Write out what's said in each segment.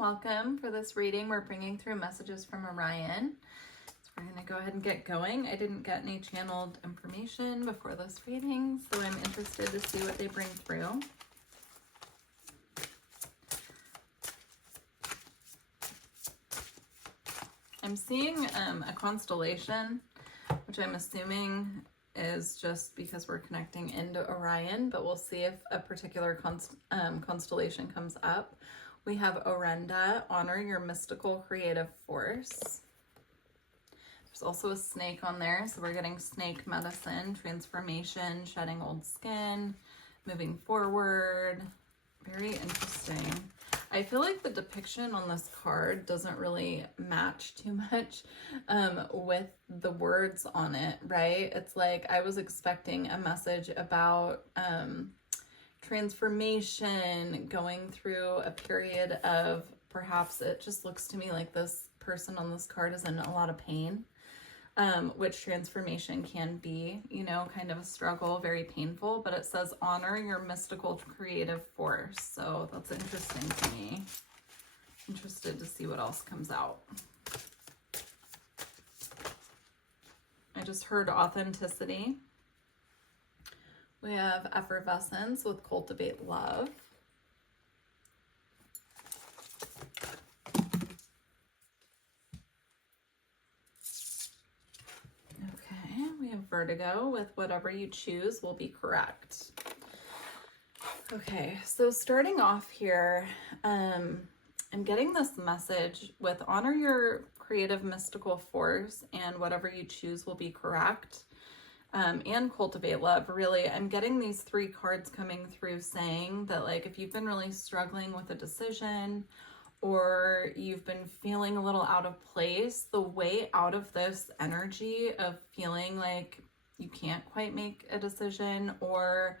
welcome. For this reading, we're bringing through messages from Orion. So we're going to go ahead and get going. I didn't get any channeled information before this reading, so I'm interested to see what they bring through. I'm seeing a constellation, which I'm assuming is just because we're connecting into Orion, but we'll see if a particular constellation comes up. We have Orenda, honor your mystical creative force. There's also a snake on there, so we're getting snake medicine, transformation, shedding old skin, moving forward. Very interesting. I feel like the depiction on this card doesn't really match too much with the words on it, right? It's like I was expecting a message about transformation, going through a period of, perhaps it just looks to me like this person on this card is in a lot of pain, which transformation can be, you know, kind of a struggle, very painful, but it says honor your mystical creative force. So that's interesting to me. Interested to see what else comes out. I just heard authenticity. We have effervescence with cultivate love. We have vertigo with whatever you choose will be correct. Okay, so starting off here, I'm getting this message with honor your creative mystical force and whatever you choose will be correct. And cultivate love. Really, I'm getting these three cards coming through saying that, like, if you've been really struggling with a decision or you've been feeling a little out of place, the way out of this energy of feeling like you can't quite make a decision or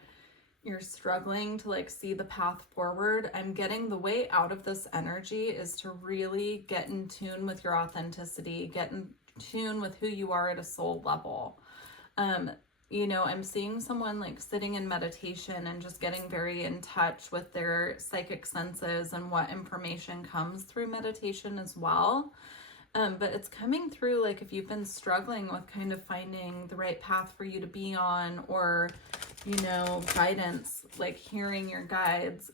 you're struggling to like see the path forward, I'm getting the way out of this energy is to really get in tune with your authenticity, get in tune with who you are at a soul level. You know, I'm seeing someone like sitting in meditation and just getting very in touch with their psychic senses and what information comes through meditation as well. But it's coming through like if you've been struggling with kind of finding the right path for you to be on, or, you know, guidance, like hearing your guides,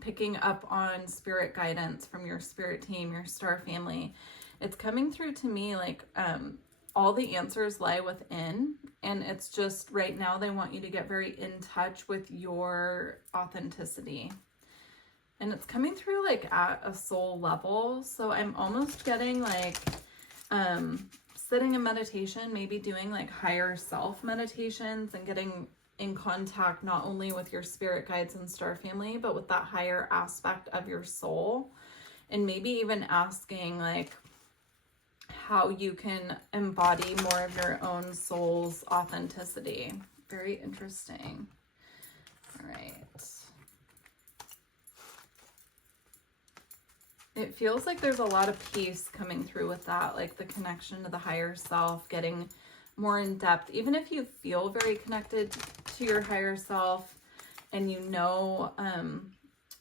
picking up on spirit guidance from your spirit team, your star family. It's coming through to me like, all the answers lie within, and it's just right now they want you to get very in touch with your authenticity. And it's coming through like at a soul level. So I'm almost getting like sitting in meditation, maybe doing like higher self meditations and getting in contact not only with your spirit guides and star family, but with that higher aspect of your soul. And maybe even asking like, how you can embody more of your own soul's authenticity. Very interesting. All right. It feels like there's a lot of peace coming through with that, like the connection to the higher self, getting more in depth. Even if you feel very connected to your higher self and you know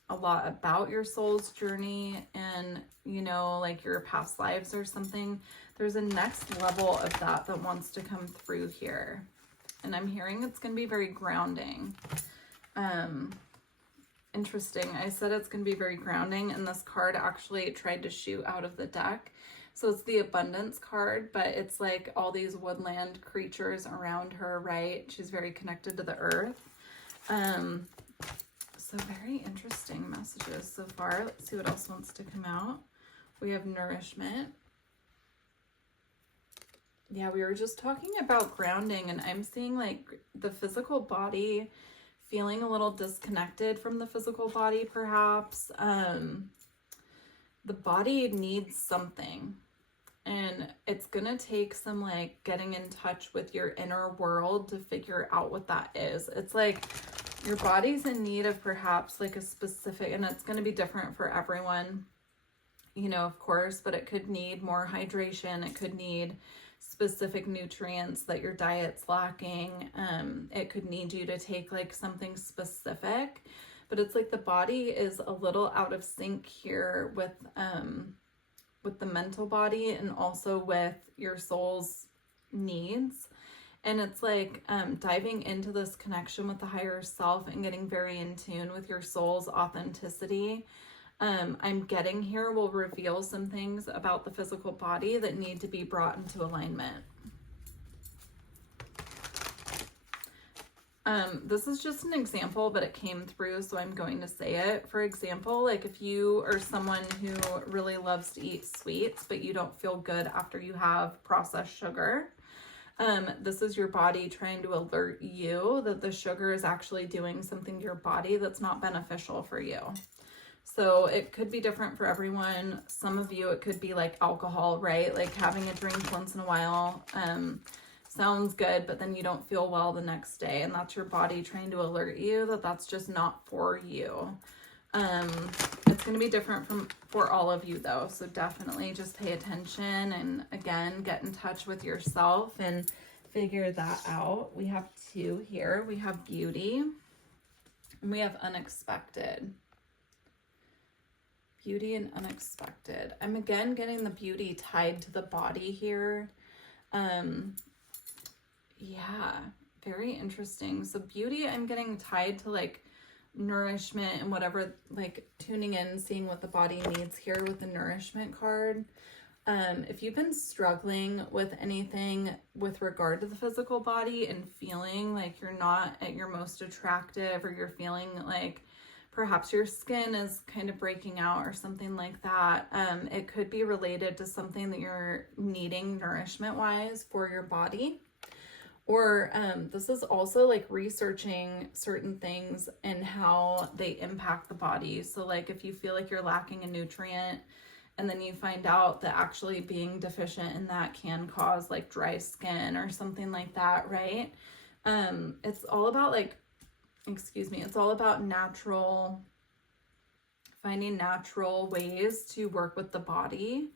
a lot about your soul's journey and, you know, like your past lives or something, there's a next level of that wants to come through here. And I'm hearing it's going to be very grounding. Interesting. I said it's going to be very grounding, and this card actually tried to shoot out of the deck. So it's the abundance card, but it's like all these woodland creatures around her, right? She's very connected to the earth. So very interesting messages so far. Let's see what else wants to come out. We have nourishment. Yeah, we were just talking about grounding, and I'm seeing like the physical body feeling a little disconnected from the physical body, perhaps. The body needs something, and it's gonna take some like getting in touch with your inner world to figure out what that is. It's like your body's in need of perhaps like a specific, and it's going to be different for everyone, you know, of course, but it could need more hydration. It could need specific nutrients that your diet's lacking. It could need you to take like something specific, but it's like the body is a little out of sync here with the mental body and also with your soul's needs. And it's like diving into this connection with the higher self and getting very in tune with your soul's authenticity. I'm getting here will reveal some things about the physical body that need to be brought into alignment. This is just an example, but it came through, so I'm going to say it. For example, like if you are someone who really loves to eat sweets, but you don't feel good after you have processed sugar, this is your body trying to alert you that the sugar is actually doing something to your body that's not beneficial for you. So it could be different for everyone. Some of you, it could be like alcohol, right? Like having a drink once in a while, sounds good, but then you don't feel well the next day, and that's your body trying to alert you that that's just not for you. It's going to be different for all of you though, so definitely just pay attention and again get in touch with yourself and figure that out. We have two here. We have beauty and we have unexpected. Beauty and unexpected. I'm again getting the beauty tied to the body here. Yeah, very interesting. So beauty, I'm getting tied to like nourishment and whatever, like tuning in, seeing what the body needs here with the nourishment card. If you've been struggling with anything with regard to the physical body and feeling like you're not at your most attractive, or you're feeling like perhaps your skin is kind of breaking out or something like that, it could be related to something that you're needing nourishment wise for your body. Or this is also like researching certain things and how they impact the body. So like if you feel like you're lacking a nutrient and then you find out that actually being deficient in that can cause like dry skin or something like that, right? It's all about like, it's all about finding natural ways to work with the body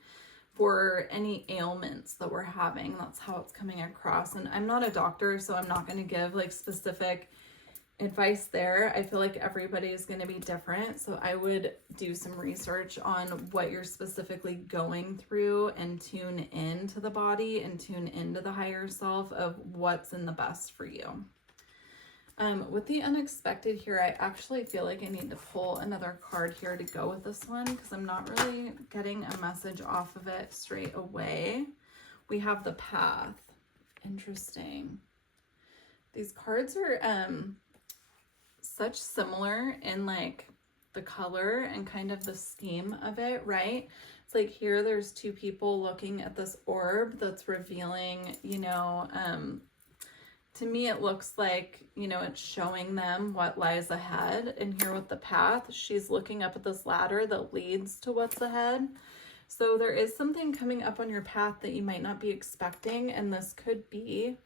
for any ailments that we're having. That's how it's coming across. And I'm not a doctor, so I'm not going to give like specific advice there. I feel like everybody is going to be different. So I would do some research on what you're specifically going through and tune into the body and tune into the higher self of what's in the best for you. With the unexpected here, I actually feel like I need to pull another card here to go with this one because I'm not really getting a message off of it straight away. We have the path. Interesting. These cards are such similar in like the color and kind of the scheme of it, right? It's like here there's two people looking at this orb that's revealing, to me, it looks like, it's showing them what lies ahead. And here with the path, she's looking up at this ladder that leads to what's ahead. So there is something coming up on your path that you might not be expecting. And this could be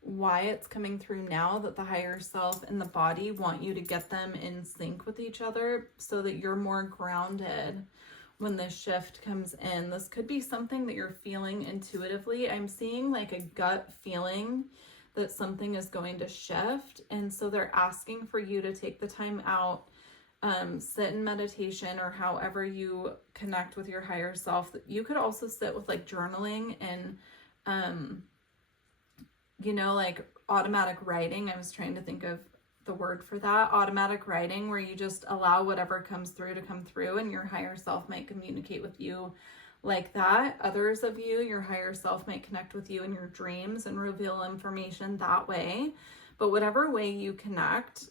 why it's coming through now, that the higher self and the body want you to get them in sync with each other so that you're more grounded when this shift comes in. This could be something that you're feeling intuitively. I'm seeing like a gut feeling that something is going to shift. And so they're asking for you to take the time out, sit in meditation or however you connect with your higher self. You could also sit with like journaling and, like automatic writing. I was trying to think of the word for that. Automatic writing, where you just allow whatever comes through to come through, and your higher self might communicate with you like that. Others of you, your higher self might connect with you in your dreams and reveal information that way. But whatever way you connect,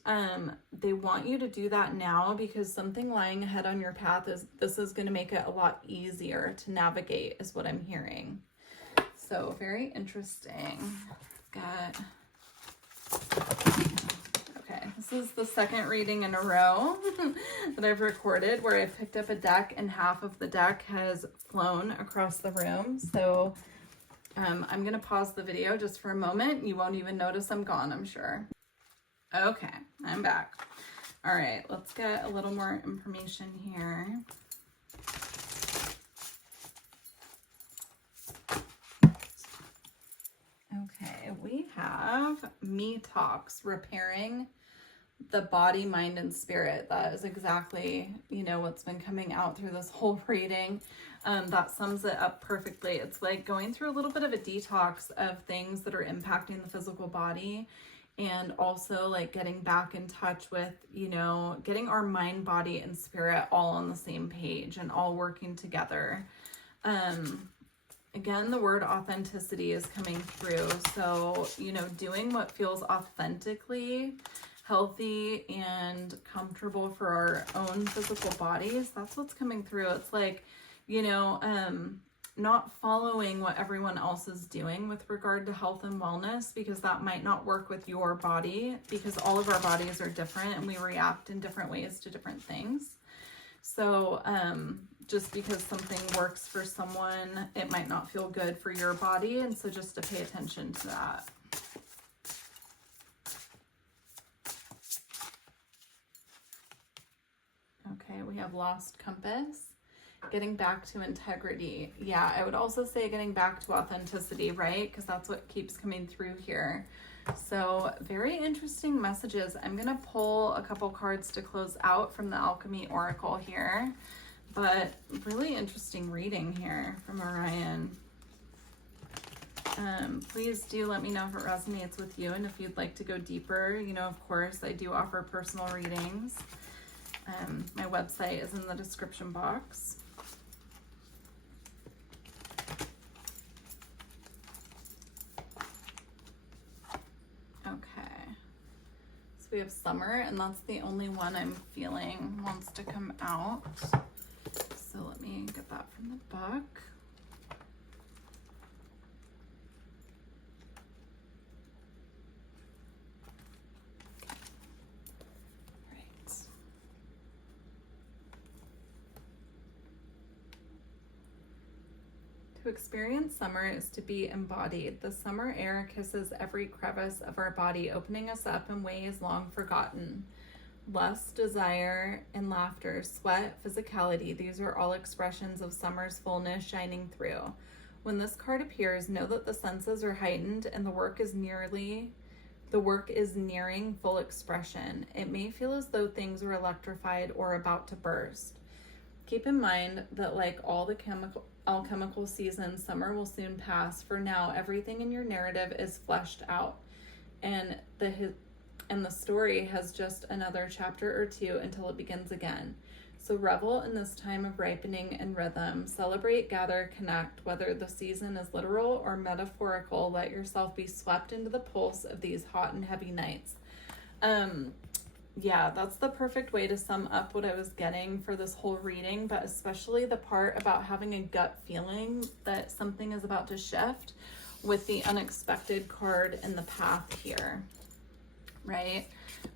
they want you to do that now, because something lying ahead on your path is going to make it a lot easier to navigate, is what I'm hearing. So very interesting. Okay, this is the second reading in a row that I've recorded where I picked up a deck and half of the deck has flown across the room. So I'm going to pause the video just for a moment. You won't even notice I'm gone, I'm sure. Okay, I'm back. All right, let's get a little more information here. Okay, we have me talks, repairing the body, mind, and spirit. That is exactly, you know, what's been coming out through this whole reading. That sums it up perfectly. It's like going through a little bit of a detox of things that are impacting the physical body, and also like getting back in touch with, you know, getting our mind, body, and spirit all on the same page and all working together. Again, the word authenticity is coming through. So, you know, doing what feels authentically healthy and comfortable for our own physical bodies. That's what's coming through. It's like, you know, not following what everyone else is doing with regard to health and wellness, because that might not work with your body, because all of our bodies are different and we react in different ways to different things. So, just because something works for someone, it might not feel good for your body. And so just to pay attention to that. Okay, we have lost compass. Getting back to integrity. Yeah, I would also say getting back to authenticity, right? Because that's what keeps coming through here. So very interesting messages. I'm going to pull a couple cards to close out from the Alchemy Oracle here. But really interesting reading here from Orion. Please do let me know if it resonates with you and if you'd like to go deeper. You know, of course, I do offer personal readings. My website is in the description box. Okay, so we have summer, and that's the only one I'm feeling wants to come out. So let me get that from the book. To experience summer is to be embodied. The summer air kisses every crevice of our body, opening us up in ways long forgotten. Lust, desire, and laughter, sweat, physicality, these are all expressions of summer's fullness shining through. When this card appears, know that the senses are heightened and the work is nearing full expression. It may feel as though things are electrified or about to burst. Keep in mind that like all the alchemical seasons, summer will soon pass. For now, everything in your narrative is fleshed out, and the story has just another chapter or two until it begins again. So revel in this time of ripening and rhythm. Celebrate, gather, connect. Whether the season is literal or metaphorical, let yourself be swept into the pulse of these hot and heavy nights. Yeah, that's the perfect way to sum up what I was getting for this whole reading, but especially the part about having a gut feeling that something is about to shift with the unexpected card in the path here, right?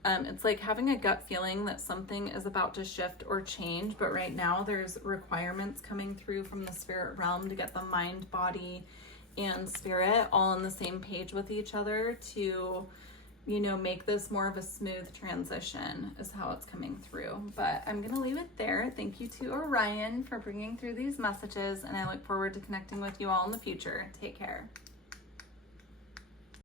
It's like having a gut feeling that something is about to shift or change, but right now there's requirements coming through from the spirit realm to get the mind, body, and spirit all on the same page with each other to, you know, make this more of a smooth transition is how it's coming through. But I'm going to leave it there. Thank you to Orion for bringing through these messages, and I look forward to connecting with you all in the future. Take care.